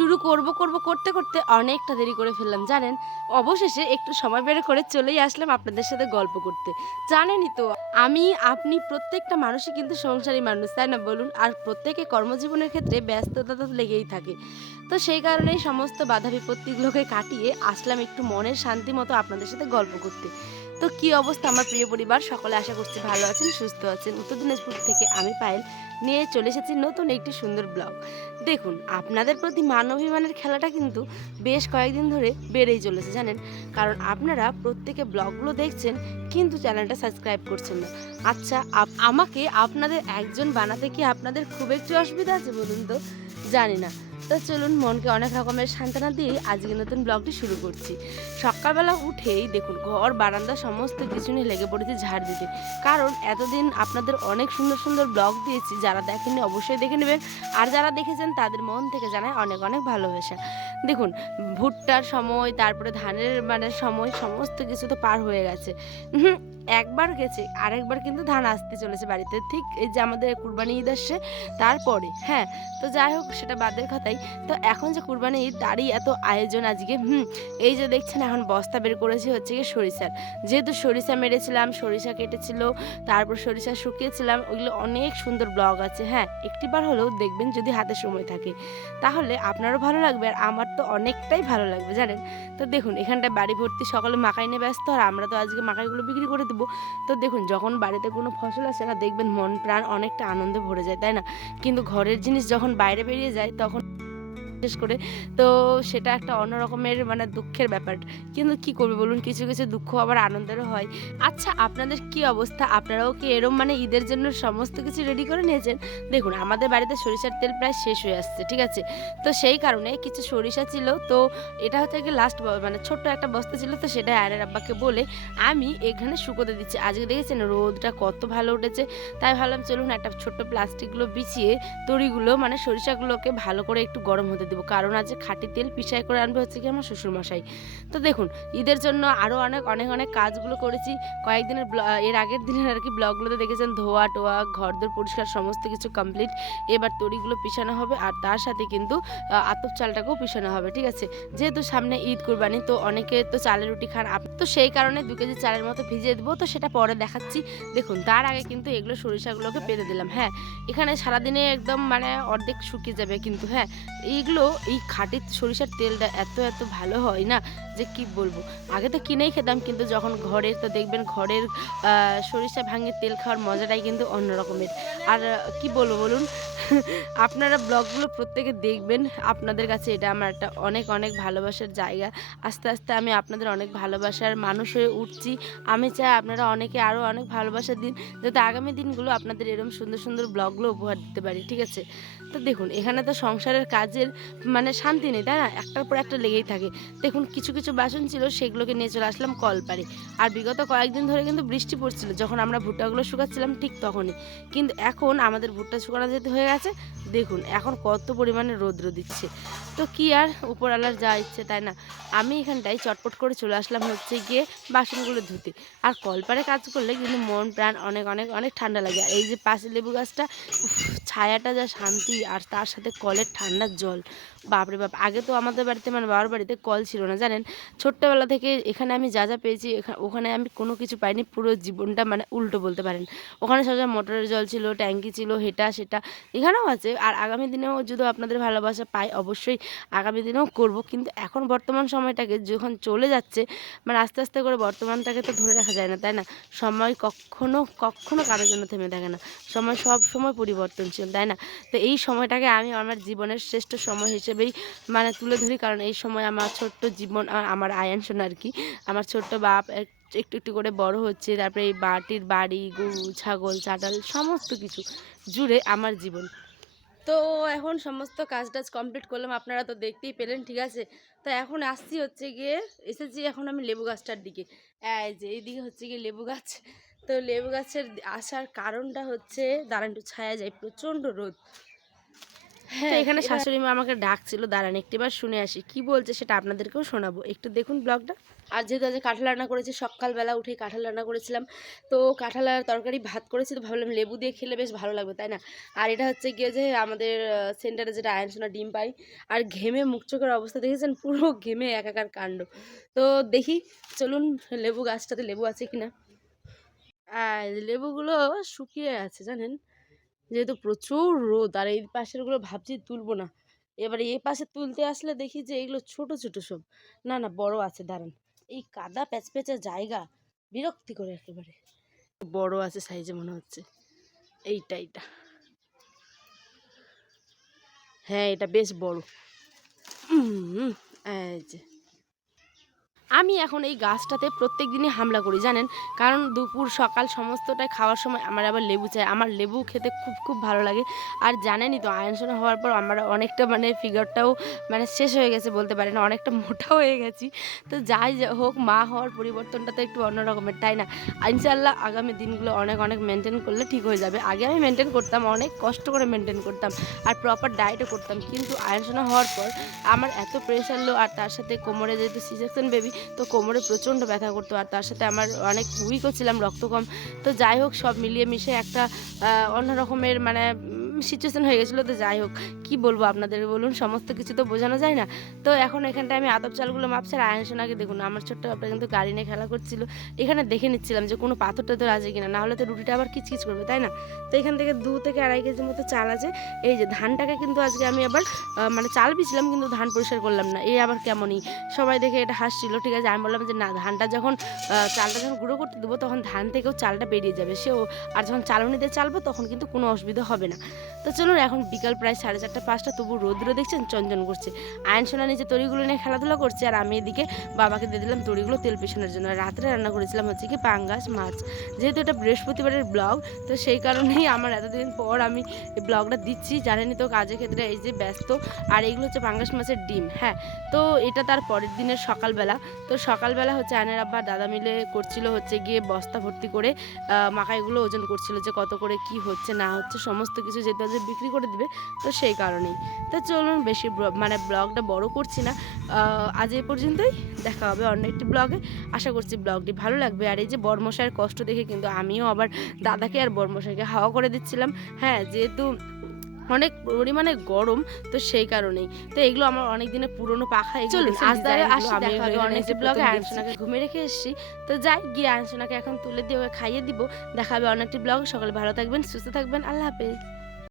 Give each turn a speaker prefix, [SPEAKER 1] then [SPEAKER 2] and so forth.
[SPEAKER 1] শুরু করব করব, করতে করতে অনেকটা দেরি করে ফেললাম, জানেন? অবশেষে একটু সময় বের করে চলেই আসলাম আপনাদের সাথে গল্প করতে। জানেনই তো, আমি, আপনি প্রত্যেকটা মানুষই কিন্তু সংসারী মানুষ, তাই না? বলুন, আর প্রত্যেকে কর্মজীবনের ক্ষেত্রে ব্যস্ততা তো লেগেই থাকে। তো সেই কারণেই সমস্ত বাধা বিপত্তিগুলোকে কাটিয়ে আসলাম একটু মনের শান্তি মতো আপনাদের সাথে গল্প করতে। তো কি অবস্থা আমার প্রিয় পরিবার? সকলে আশা করছি ভালো আছেন, সুস্থ আছেন। উত্তর দিনাজপুর থেকে আমি পায়েল নিয়ে চলে এসেছি নতুন একটি সুন্দর ব্লগ। দেখুন, আপনাদের প্রতি মানবিমানের খেলাটা কিন্তু বেশ কয়েকদিন ধরে বেড়েই চলেছে, জানেন? কারণ আপনারা প্রত্যেকে ব্লগগুলো দেখছেন, কিন্তু চ্যানেলটা সাবস্ক্রাইব করছেন না। আচ্ছা আমাকে আপনাদের একজন বানাতে কি আপনাদের খুব একটু অসুবিধা আছে বলুন তো? জানি না। তো চলুন মনকে অনেক রকমের সান্ত্বনা দিয়ে আজকে নতুন ব্লগটি শুরু করছি। সকালবেলা উঠেই দেখুন ঘর, বারান্দা, সমস্ত কিছু নিয়ে লেগে পড়েছে ঝাড় দিতে। কারণ এতদিন আপনাদের অনেক সুন্দর সুন্দর ব্লগ দিয়েছি, যারা দেখেননি অবশ্যই দেখে নেবেন। আর যারা দেখেছেন, তাদের মন থেকে জানায় অনেক অনেক ভালোবাসা। দেখুন, ভুট্টার সময়, তারপরে ধানের মানে সময়, সমস্ত কিছু তো পার হয়ে গেছে। একবার গেছে, আরেকবার কিন্তু ধান আসতে চলেছে বাড়িতে। ঠিক এই যে আমাদের কুরবানি ঈদ আসছে, তারপরে হ্যাঁ তো যাই হোক, সেটা বাদের কথাই। তো এখন যে কুরবানি ঈদ, তারই এত আয়োজন আজকে, হুম, এই যে দেখছেন এখন বস্তা বের করেছি হচ্ছে কি সরিষার যেহেতু সরিষা মেরেছিলাম, সরিষা কেটেছিল, তারপর সরিষা শুকিয়েছিলাম, ওইগুলো অনেক সুন্দর ব্লগ আছে হ্যাঁ একটিবার হলেও দেখবেন যদি হাতে সময় থাকে। তাহলে আপনারও ভালো লাগবে আর আমার তো অনেকটাই ভালো লাগবে, জানেন? তো দেখুন, এখানটায় বাড়ি ভর্তি, সকলে মাকাই নিয়ে ব্যস্ত, আর আমরা তো আজকে মাকাইগুলো বিক্রি করে দেবো। তো দেখুন, যখন বাড়িতে কোনো ফসল আসে না, দেখবেন মন প্রাণ অনেকটা আনন্দে ভরে যায়, তাই না? কিন্তু ঘরের জিনিস যখন বাইরে বেরিয়ে যায়, তখন বিশেষ করে। তো সেটা একটা অন্য রকমের মানে দুঃখের ব্যাপার। কিন্তু কি করবে বলুন? কিছু কিছু দুঃখ আবার আনন্দেরও হয়। আচ্ছা আপনাদের কি অবস্থা? আপনারাও কি এরম মানে ঈদের জন্য সমস্ত কিছু রেডি করে নিয়েছেন? দেখুন, আমাদের বাড়িতে সরিষার তেল প্রায় শেষ হয়ে আসছে, ঠিক আছে? তো সেই কারণে কিছু সরিষা ছিল, তো এটা হচ্ছে কি লাস্ট মানে ছোট্ট একটা বস্তা ছিল, তো সেটা আয়নের আব্বাকে বলে আমি এখানে শুকোতে দিচ্ছি। আজকে দেখেছেন রোদটা কত ভালো উঠেছে। তাই ভাবলাম, চলুন একটা ছোট্ট প্লাস্টিকগুলো বিছিয়ে, তরিগুলো মানে সরিষাগুলোকে ভালো করে একটু গরম হতে দেবো। কারণ আজ খাঁটি তেল পিসাই করে আনবে হচ্ছে কি আমার শ্বশুরমশাই। তো দেখুন, ঈদের জন্য আরও অনেক অনেক অনেক কাজগুলো করেছি। কয়েকদিনের এর আগের দিনের আর কি ব্লগগুলোতে দেখেছেন, ধোয়া টোয়া, ঘরদোর পরিষ্কার সমস্ত কিছু কমপ্লিট এবার তরিগুলো পিছানো হবে আর তার সাথে কিন্তু আতপ চালটাকেও পিছানো হবে, ঠিক আছে? যেহেতু সামনে ঈদ কুরবানি, তো অনেকে তো চালের রুটি খান। তো সেই কারণে দু কেজি চালের মতো ভিজিয়ে দেবো। তো সেটা পরে দেখাচ্ছি। দেখুন, তার আগে কিন্তু এগুলো সরিষাগুলোকে পেরে দিলাম হ্যাঁ? এখানে সারাদিনে একদম মানে অর্ধেক শুকিয়ে যাবে কিন্তু হ্যাঁ? এইগুলো এই খাঁটি সরিষার তেলটা এত এত ভালো হয় না যে কি বলব? আগে তো কিনেই খেতাম, কিন্তু যখন ঘরের, তো দেখবেন ঘরের সরিষা ভাঙে তেল খাওয়ার মজাটাই কিন্তু অন্য রকমের আর, কি বলব বলুন? আপনারা ব্লগগুলো প্রত্যেকে দেখবেন, আপনাদের কাছে এটা আমার একটা অনেক অনেক ভালোবাসার জায়গা। আস্তে আস্তে আমি আপনাদের অনেক ভালোবাসার মানুষ হয়ে উঠছি। আমি চাই আপনারা অনেকে আরও অনেক ভালোবাসা দিন, যাতে আগামী দিনগুলো আপনাদের এরকম সুন্দর সুন্দর ব্লগগুলো উপহার দিতে পারি, ঠিক আছে? তো দেখুন, এখানে তো সংসারের কাজের মানে শান্তি নেই, তাই না? একটার পর একটা লেগেই থাকে। দেখুন, কিছু কিছু বাসন ছিল, সেগুলোকে নিয়ে চলে আসলাম কলপারে আর বিগত কয়েকদিন ধরে কিন্তু বৃষ্টি পড়ছিল। যখন আমরা ভুট্টাগুলো শুকাচ্ছিলাম ঠিক তখনই। কিন্তু এখন আমাদের ভুট্টা শুকানো যেতে হয়ে গেছে। দেখুন, এখন কত পরিমাণে রৌদ্র দিচ্ছে। তো কি আর উপরওয়ালার যা ইচ্ছে, তাই না? আমি এখানটায় চটপট করে চলে আসলাম হচ্ছে গিয়ে বাসনগুলো ধুতে। আর কলপারে কাজ করলে কিন্তু মন, প্রাণ অনেক অনেক অনেক ঠান্ডা লাগে। আর এই যে পাশে লেবু গাছটা ছায়াটা যা শান্তি আর তার সাথে কলের ঠান্ডার জল। বাপরে বাপ, আগে তো আমাদের বাড়িতে মানে বাবার বাড়িতে কল ছিল না, জানেন? ছোট্টবেলা থেকে এখানে আমি যা যা পেয়েছি ওখানে আমি কোনো কিছু পাইনি, পুরো জীবনটা মানে উল্টো বলতে পারেন। ওখানে সব মোটরের জল ছিল, ট্যাঙ্কি ছিল, হেটা সেটা এখানেও আছে। আর আগামী দিনেও যদি আপনাদের ভালোবাসা পাই, অবশ্যই আগামী দিনেও করব। কিন্তু এখন বর্তমান সময়টাকে যখন চলে যাচ্ছে মানে আস্তে আস্তে করে বর্তমানটাকে তো ধরে রাখা যায় না, তাই না? সময় কখনো কখনো কারোর জন্য থেমে থাকে না। সময় সব সময় পরিবর্তনশীল, তাই না? তো এই সময়টাকে আমি আমার জীবনের শ্রেষ্ঠ সময় হিসেবেই মানে তুলে ধরি। কারণ এই সময় আমার ছোট্ট জীবন আমার আয়ান শোনা আর কি। আমার ছোট্ট বাপ এক- একটু একটু করে বড় হচ্ছে। তারপরে এই বাটির বাড়ি, গরু, ছাগল চাটাল সমস্ত কিছু জুড়ে আমার জীবন। তো এখন সমস্ত কাজ টাজ কমপ্লিট করলাম। আপনারা তো দেখতেই পেলেন, ঠিক আছে? তো এখন আসছি হচ্ছে গিয়ে, এসেছি এখন আমি লেবু গাছটার দিকে। এই যে, এইদিকে হচ্ছে গিয়ে লেবু গাছ। তো লেবু গাছের আসার কারণটা হচ্ছে, দাঁড়ান একটু, ছায়া যায়, প্রচণ্ড রোদ। তো এখানে শাশুড়ি মা আমাকে ডাকছিল দাঁড়ান একটিবার শুনে আসি। কি বলছে সেটা আপনাদেরকেও শোনাবো। একটু দেখুন ব্লগটা। আর যেহেতু আজ কাঁঠাল রান্না করেছি সকালবেলা উঠেই কাঁঠাল রান্না করেছিলাম তো কাঁঠাল আর তরকারি ভাত করেছি তো ভাবলাম লেবু দিয়ে খেলে বেশ ভালো লাগবে তাই না? আর এটা হচ্ছে গিয়ে যে আমাদের সেন্টারে যেটা আয়নসোনা ডিম পাই আর ঘেমে মুখ চোখের অবস্থা দেখেছেন? পুরো ঘেমে একাকার কাণ্ড। তো দেখি চলুন লেবু গাছটাতে লেবু আছে কিনা। আর লেবুগুলো শুকিয়ে আছে জানেন? যেহেতু প্রচুর রোদ, আর এই পাশেরগুলো ভাবছি তুলবো না। এবারে এই পাশে তুলতে আসলে দেখি যে এগুলো ছোট ছোট সব। না না, বড় আছে, দাঁড়ান। এই কাদা প্যাচপ্যাচা জায়গা বিরক্তি করে একেবারে। বড় আছে সাইজে মনে হচ্ছে। এইটা এইটা। হ্যাঁ এটা বেশ বড়। এই যে। আমি এখন এই গাছটাতে প্রত্যেক দিনই হামলা করি, জানেন? কারণ দুপুর সকাল সমস্তটাই খাওয়ার সময় আমার আবার লেবু চাই। আমার লেবু খেতে খুব খুব ভালো লাগে। আর জানেনই তো আয়নসোনা হওয়ার পর আমার অনেকটা মানে ফিগারটাও মানে শেষ হয়ে গেছে বলতে পারেন, অনেকটা মোটা হয়ে গেছি। তো যাই হোক, মা হওয়ার পরিবর্তনটা তো একটু অন্য রকমের, তাই না? ইনশাল্লাহ আগামী দিনগুলো অনেক অনেক মেনটেন করলে ঠিক হয়ে যাবে। আগে আমি মেনটেন করতাম, অনেক কষ্ট করে মেনটেন করতাম আর প্রপার ডায়েটও করতাম। কিন্তু আয়নসোনা হওয়ার পর আমার এত প্রেশার লো আর তার সাথে কোমরে যেহেতু সিজেকশন বেবি তো কোমরে প্রচণ্ড ব্যথা করতো আর তার সাথে আমার অনেক উইকও ছিলাম রক্ত কম তো যাই হোক, সব মিলিয়ে মিশে একটা অন্য রকমের মানে সিচুয়েশন হয়ে গেছিল, তো যাই হোক, কি বলব আপনাদের বলুন, সমস্ত কিছু তো বোঝানো যায় না। তো এখন এখানটায় আমি আদব চালগুলো মাপছি আর আয়ন সোনাকে দেখুন, আমার ছোট্ট আপনার কিন্তু গাড়ি নিয়ে খেলা করছিল। এখানে দেখে নিচ্ছিলাম যে কোনো পাথর টাথর আছে কিনা না হলে তো রুটিটা আবার কিচকিচ করবে, তাই না? তো এখান থেকে দু থেকে আড়াই কেজির মতো চাল আছে। এই যে ধানটাকে কিন্তু আজকে আমি আবার মানে চাল বিছিলাম, কিন্তু ধান পরিষ্কার করলাম না। এই আবার কেমনই? সবাই দেখে এটা হাসছিল, ঠিক আছে? আমি বললাম যে না, ধানটা যখন চালটা যখন গুঁড়ো করতে দেবো, তখন ধান থেকেও চালটা বেরিয়ে যাবে। সেও, আর যখন চালনি দিয়ে চালবো, তখন কিন্তু কোনো অসুবিধা হবে না। তো চলুন এখন বিকাল প্রায় সাড়ে চারটা, পাঁচটা, তবু রৌদ্র দেখছেন চঞ্চন করছে। আয়ন সোনা নিচে তরিগুলো নিয়ে খেলাধুলা করছে আর আমি এদিকে বাবাকে দিয়ে দিলাম তরিগুলো তেল পেছানোর জন্য। রাত্রে রান্না করেছিলাম হচ্ছে কি পাঙ্গাস মাছ। যেহেতু এটা বৃহস্পতিবারের ব্লগ, তো সেই কারণেই আমার এতদিন পর আমি এই ব্লগটা দিচ্ছি। জানেনই তো কাজের ক্ষেত্রে এই যে ব্যস্ত, আর এইগুলো হচ্ছে পাঙ্গাস মাছের ডিম হ্যাঁ। তো এটা তার পরের দিনের সকালবেলা। তো সকালবেলা হচ্ছে আয়নের আব্বা দাদা মিলে করছিল হচ্ছে গিয়ে বস্তা ভর্তি করে মাকাইগুলো ওজন করছিল যে কত করে কি হচ্ছে না হচ্ছে সমস্ত কিছু যেহেতু আজ বিক্রি করে দিবে তো সেই কারণেই। তো চলুন বেশি মানে ব্লগটা বড় করছি না। আজ এই পর্যন্তই। দেখা হবে অন্য একটি ব্লগে। আশা করছি ব্লগটি ভালো লাগবে। আর এই যে বর্মশাইয়ের কষ্ট দেখে কিন্তু আমিও আবার দাদাকে আর বর্মশাইকে হাওয়া করে দিচ্ছিলাম। হ্যাঁ যেহেতু অনেক পরিমাণে গরম তো সেই কারণেই। তো এগুলো আমার অনেক দিনের পুরনো পাখা। চলুন আজ তাহলে আসি দেখা হবে অনেক ব্লগে। আয়নসোনাকে ঘুমিয়ে রেখে এসেছি। তো যাই গিয়ে আয়নসোনাকে এখন তুলে দিয়ে ওকে খাইয়ে দিব। দেখা হবে অন্য একটি ব্লগ। সকালে ভালো থাকবেন সুস্থ থাকবেন। আল্লাহ হাফেজ।